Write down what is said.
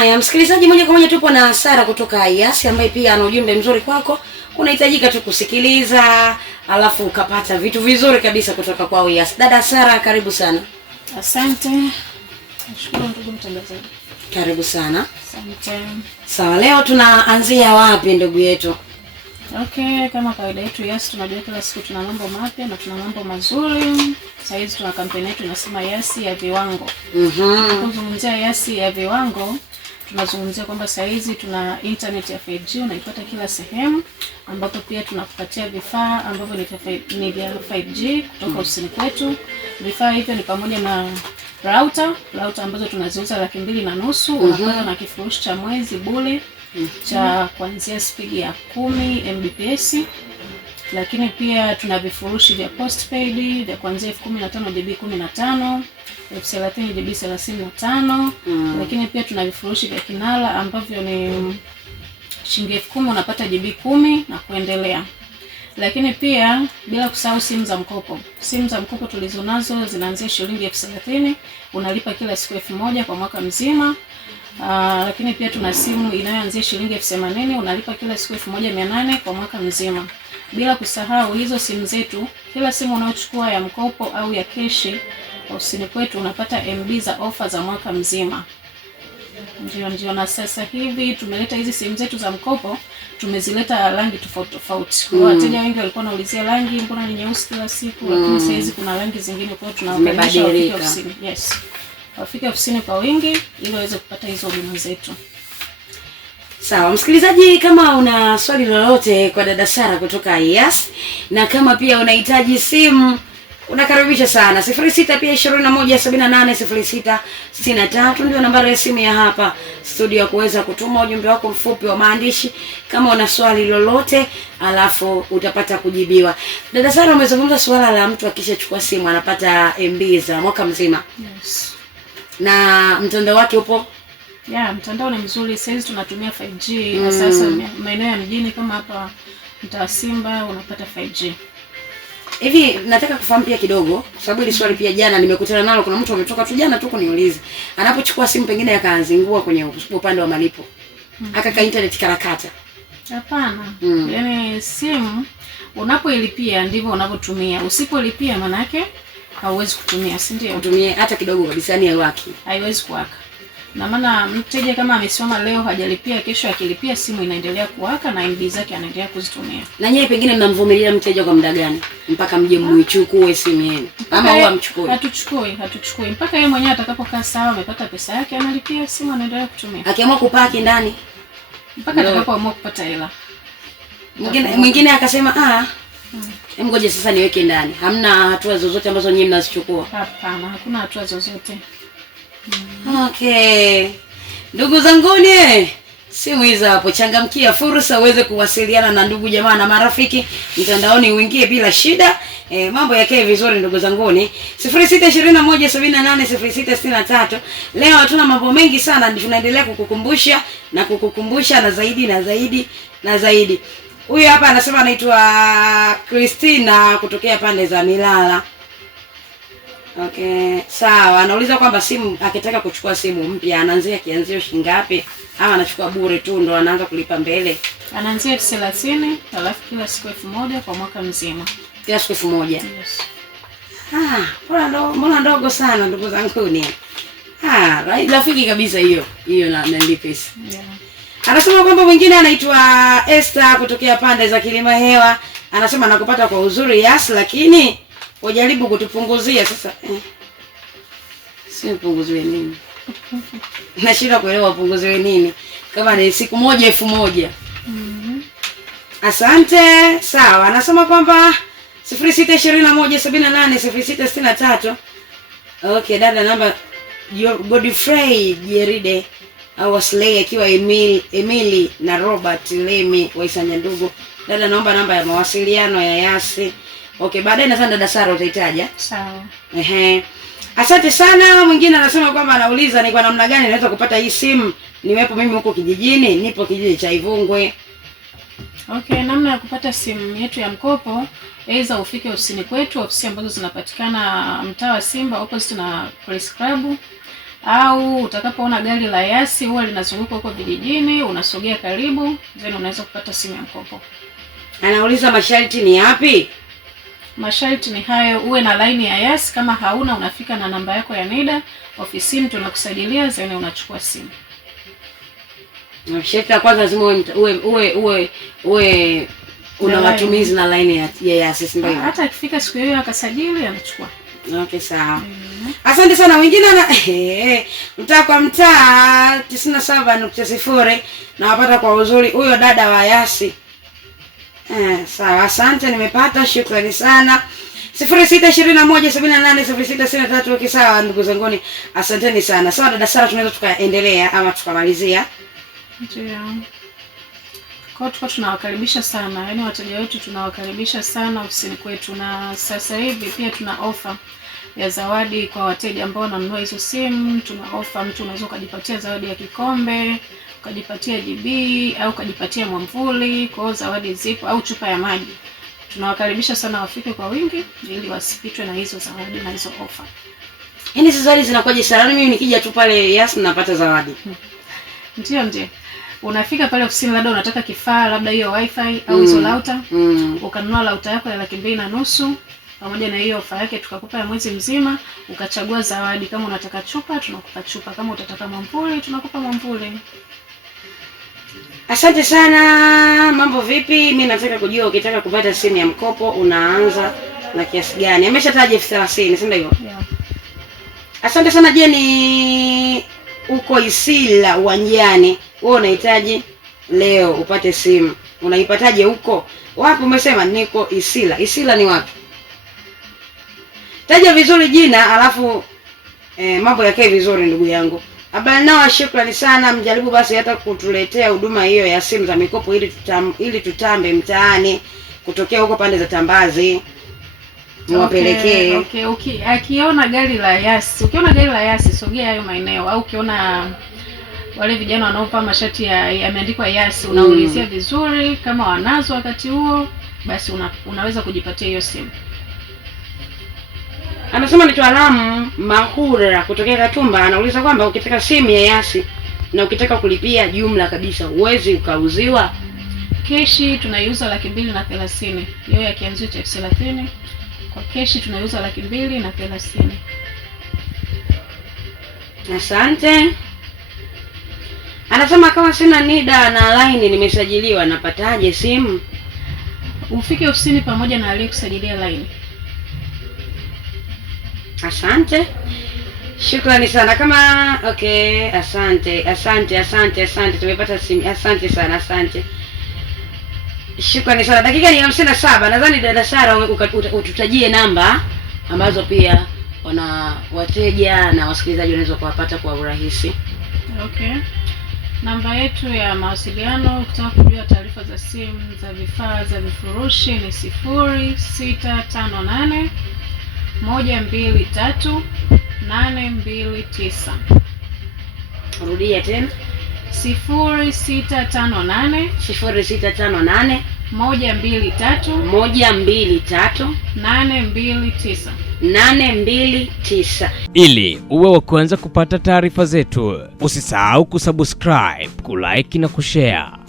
Haya, msikilizaji, moja kwa moja tupo na Sara kutoka Yas ambaye pia ana ujumbe mzuri kwako. Unahitajika tu kusikiliza alafu ukapata vitu vizuri kabisa kutoka kwa Yas. Dada Sara, karibu sana. Asante. Nashukuru ndugu mtangazaji. Karibu sana. Asante. Sawa, leo tunaanzia wapi ndugu yetu? Okay, kama kawaida yetu Yas tunajua kila siku tuna mambo mapya na tuna mambo mazuri. Sasa hizi tuna kampeni yetu inasema Yas ya viwango. Tunazungumzia Yas ya viwango, tunazungumzia kwamba sasa hizi tuna internet ya 5G unaipata kila sehemu, ambapo pia tunakupatia vifaa ambavyo ni vya 5G kutoka ofisini kwetu. Vifaa hivyo ni pamoja na router ambazo tunaziuza 2,500, unapata na kifurushi cha mwezi bure cha kuanzia speed ya 10 Mbps. Lakini pia tuna vifurushi vya postpaid vya kuanzia 15 GB 15, 30 GB 35. Lakini pia tuna vifurushi vya kinara ambavyo ni shilingi 10,000 unapata GB 10 na kuendelea. Lakini pia bila kusahau simu za mkopo. Simu za mkopo tulizonazo zinaanzia shilingi 30,000, unalipa kila siku 1,000 kwa mwaka mzima. Lakini pia tuna simu inayoanzia shilingi 80,000, unalipa kila siku 1,800 kwa mwaka mzima. Bila kusahau hizo simu zetu, kila simu unayochukua ya mkopo au ya keshi ofisini kwetu unapata MB za ofa za mwaka mzima. Ndio na sasa hivi tumeleta hizi simu zetu za mkopo, tumezileta rangi tofauti tofauti. Kwa wateja wengi walikuwa wanaulizia rangi, mbona ni nyeusi kila siku, lakini sasa hizi kuna rangi zingine, kwa hiyo tunawakaribisha wafike ofisini. Yes. Wafike ofisini kwa wingi ili waweze kupata hizo huduma zetu. Sawa, msikilizaji, kama una swali lolote kwa dada Sara kutoka Yas, na kama pia unahitaji simu, unakaribisha sana. 06 pia 21 78 06 63 ndio nambari ya simu ya hapa studio ya kuweza kutuma ujumbe wako mfupi wa maandishi kama una swali lolote, alafu utapata kujibiwa. Dada Sara, umezungumza swala la mtu akishachukua simu anapata MB za mwaka mzima. Yes. Na mtandao wake upo? Mtandao ni mzuri. Sasa tunatumia 5G na sasa maeneo ya mjini kama hapa mtaa Simba unapata 5G. Hivi nataka kufahamu pia kidogo, kwa sababu ile swali pia jana nimekutana nalo, kuna mtu ametoka tu jana tu kuniuliza. Anapochukua simu pengine akaanzingua kwenye upande wa malipo. Akaka internet karakata. Hapana. Yaani simu unapoilipia ndivyo unavyotumia. Usipolipia maana yake hauwezi kutumia, si ndio? Utumie hata kidogo kabisa, yani haiwaki. Haiwezi kuwaka. Na maana mteja kama amesimama leo hajalipia, kesho akilipia simu inaendelea kuwaka na MB zake anaendelea kuzitumia. Na nyewe pengine mnamvumilia mteja kwa muda gani mpaka mje muichukue simu yenu? Ama huwa mchukue? Hatuchukui. Mpaka yeye mwenyewe atakapokaa sawa, amepata pesa yake, analipia simu, anaendelea kutumia. Akiamua kupaki ndani mpaka atakapoamua kupata hela. Mwingine akasema ngoja sasa niweke ndani. Hamna hatua zozote ambazo nyinyi mnazichukua? Hapana, hakuna hatua zozote. Okay. Ndugu zanguni, simu hizo hapo, changamkia fursa uweze kuwasiliana na ndugu jamaa na marafiki mtandaoni, uingie bila shida. Mambo yakae vizuri ndugu zanguni. 0621780663. Leo hatuna mambo mengi sana, tunaendelea kukukumbusha na zaidi na zaidi na zaidi. Huyu hapa anasema anaitwa Christina kutokea pande za Milala. Okay, sawa. Anauliza kwamba simu akitaka kuchukua simu mpya anaanzia kianzio shilingi ngapi, ama anachukua bure tu ndo anaanza kulipa mbele? Anaanzia 30,000 alafu kila siku 1,000 kwa mwaka mzima. Kila siku 1,000. Yes. Mbona ndogo sana ndugu zangu ni. Rafiki kabisa hiyo na nilipesa. Yeah. Anasema kwamba mwingine anaitwa Esther kutokea pande za Kilima Hewa. Anasema nakupata kwa uzuri Yas, lakini wajaribu kutupunguzia sasa. Si punguziwe nini? Nashinda kuelewa punguziwe nini kama ni siku moja 1,000. Asante. Sawa. Anasema kwamba 0621780663. Okay, dada namba Godfrey Jeride au Slay akiwa Emily na Robert Lemi wa Isanya ndugu. Dada naomba namba ya mawasiliano ya Yasi. Okay, baadaye na sana dada Sara utaitaja. Sawa. Asante sana. Mwingine anasema kwamba anauliza ni kwa namna gani naweza kupata hii simu niwepo mimi huko kijijini, nipo kijiji cha Ivungwe. Okay, namna ya kupata simu yetu ya mkopo, aidha ufike ofisini kwetu, ofisi ambazo zinapatikana mtaa wa Simba opposite na Press Club, au utakapoona gari la Yasi huwa linazunguka huko vijijini, unasogea karibu, then unaweza kupata simu ya mkopo. Anauliza masharti ni yapi? Masharti ni hayo, uwe na laini ya Yasi. Kama hauna, unafika na namba yako ya NIDA ofisini, tunakusajilia then unachukua simu. Masharti ya kwanza lazima uwe una matumizi na laini ya Yasi, ndio. Hata akifika siku hiyo akasajili, anachukua. Okay, sawa. Asante sana. Wengine mtaa kwa mtaa 97.0 na wapata kwa uzuri huyo dada wa Yasi. Sawa, asante, nimepata, shukrani sana. 0621780663. Okay, sawa ndugu zanguni, asanteni sana. Sawa dada Sara, tunaweza tukaendelea ama tukamalizia? Ndio. Kwa hiyo tunawakaribisha sana, yaani wateja wetu tunawakaribisha sana ofisini kwetu, na sasa hivi pia tuna ofa ya zawadi kwa wateja ambao wananunua hizo simu. Tuna ofa, mtu unaweza kujipatia zawadi ya kikombe, ukajipatia GB au ukajipatia mwamvuli. Kwa hiyo zawadi zipo, au chupa ya maji. Tunawakaribisha sana wafike kwa wingi ili wasipitwe na hizo zawadi na hizo ofa. Yaani hizo zawadi zinakuwaje sana? Mimi nikija tu pale Yasi napata zawadi? Ndio. Unafika pale ofisini, labda unataka kifaa, labda hiyo wifi au hizo router. Ukanunua router yako ya 250,000 pamoja na hiyo ofa yake, tukakupa ya mwezi mzima. Ukachagua zawadi, kama unataka chupa tunakupa chupa, kama utataka mwamvuli tunakupa mwamvuli. Asante sana. Mambo vipi? Mimi nataka kujua, ukitaka kupata simu ya mkopo unaanza na kiasi gani? Ameshataja 30,000, si ndio hivyo? Yeah. Asante sana. Je, ni uko Isila uwanjani, wewe unahitaji leo upate simu, unaipataje huko? Wapi umesema? Niko Isila. Isila ni wapi? Taja vizuri jina, alafu mambo yakae vizuri ndugu yangu. Habari nao, shukrani sana. Mjaribu basi hata kutuletea huduma hiyo ya simu za mikopo ili tutambe mtaani kutokea huko pande za Tambazi. Niwapelekee. Okay. Ukiona gari la Yasi, sogea hayo maeneo, au ukiona wale vijana wanaovaa mashati yameandikwa Yasi, unaulizia vizuri, kama wanazo wakati huo, basi unaweza kujipatia hiyo simu. Anasema ni Twalamu Mahura kutokea Katumba, anauliza kwamba ukitaka simu ya Yasi na ukitaka kulipia jumla kabisa uwezi ukauziwa? Keshi tunaiuza 230,000. Hiyo ya kianzio cha 30,000. Kwa keshi tunaiuza 230,000. Asante. Anasema kama sina NIDA na line nimesajiliwa, napataje simu? Ufike ofisini pamoja na aliyekusajilia line. Asante. Shukrani sana. Kama okay, asante. Tumepata simu. Asante sana, asante. Shukrani sana. Dakika ni 57. Nadhani dada Sara ututajie namba ambazo pia wana wateja na wasikilizaji wanaweza kuwapata kwa urahisi. Okay. Namba yetu ya mawasiliano ukitaka kujua taarifa za simu za vifaa za vifurushi ni 0658 123 829. Rudia tena. 0658 123 829. Ili uwe wa kwanza kupata taarifa zetu, usisahau kusubscribe, kulike na kushare.